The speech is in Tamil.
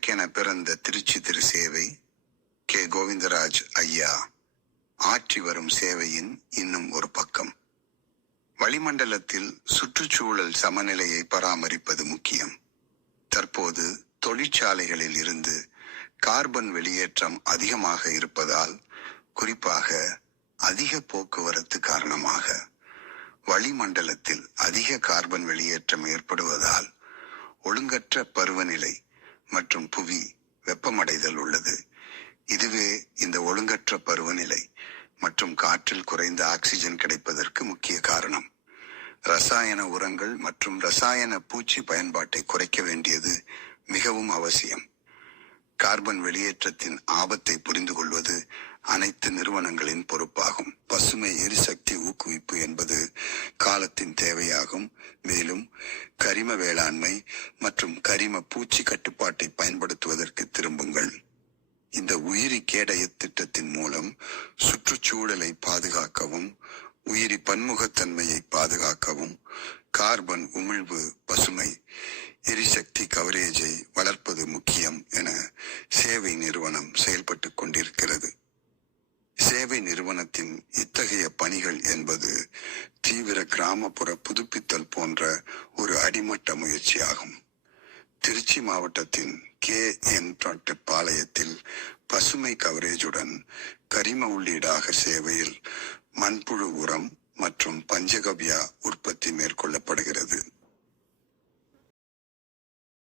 சேவைக்கென பிறந்த திருச்சி திரு சேவை கே கோவிந்தராஜ் ஐயா ஆற்றி வரும் சேவையின் இன்னும் ஒரு பக்கம். வளிமண்டலத்தில் சுற்றுச்சூழல் சமநிலையை பராமரிப்பது முக்கியம். தற்போது தொழிற்சாலைகளில் இருந்து கார்பன் வெளியேற்றம் அதிகமாக இருப்பதால், குறிப்பாக அதிக போக்குவரத்து காரணமாக வளிமண்டலத்தில் அதிக கார்பன் வெளியேற்றம் ஏற்படுவதால் ஒழுங்கற்ற பருவநிலை மற்றும் புவி வெப்பமடைதல் உள்ளது. இதுவே இந்த ஒழுங்கற்ற பருவநிலை மற்றும் காற்றில் குறைந்த ஆக்சிஜன் கிடைப்பதற்கு முக்கிய காரணம். ரசாயன உரங்கள் மற்றும் ரசாயன பூச்சி பயன்பாட்டை குறைக்க வேண்டியது மிகவும் அவசியம். கார்பன் வெளியேற்றத்தின் ஆபத்தை புரிந்து கொள்வது அனைத்து நிறுவனங்களின் பொறுப்பாகும். பசுமை எரிசக்தி ஊக்குவிப்பு என்பது காலத்தின் தேவையாகும். மேலும் கரிம வேளாண்மை மற்றும் கரிம பூச்சி கட்டுப்பாட்டை பயன்படுத்துவதற்கு திரும்புங்கள். இந்த உயிரி கேடய திட்டத்தின் மூலம் சுற்றுச்சூழலை பாதுகாக்கவும், உயிரி பன்முகத்தன்மையை பாதுகாக்கவும், கார்பன் உமிழ்வு, பசுமை எரிசக்தி கவரேஜை வளர்ப்பது முக்கியம் என சேவை நிறுவனம் செயல்பட்டு கொண்டிருக்கிறது. சேவை நிறுவனத்தின் இத்தகைய பணிகள் என்பது தீவிர கிராமப்புற புதுப்பித்தல் போன்ற ஒரு அடிமட்ட முயற்சியாகும். திருச்சி மாவட்டத்தின் KN பாளையத்தில் பசுமை கவரேஜுடன் கரிம உள்ளீடாக சேவையில் மண்புழு உரம் மற்றும் பஞ்சகவ்யா உற்பத்தி மேற்கொள்ளப்படுகிறது.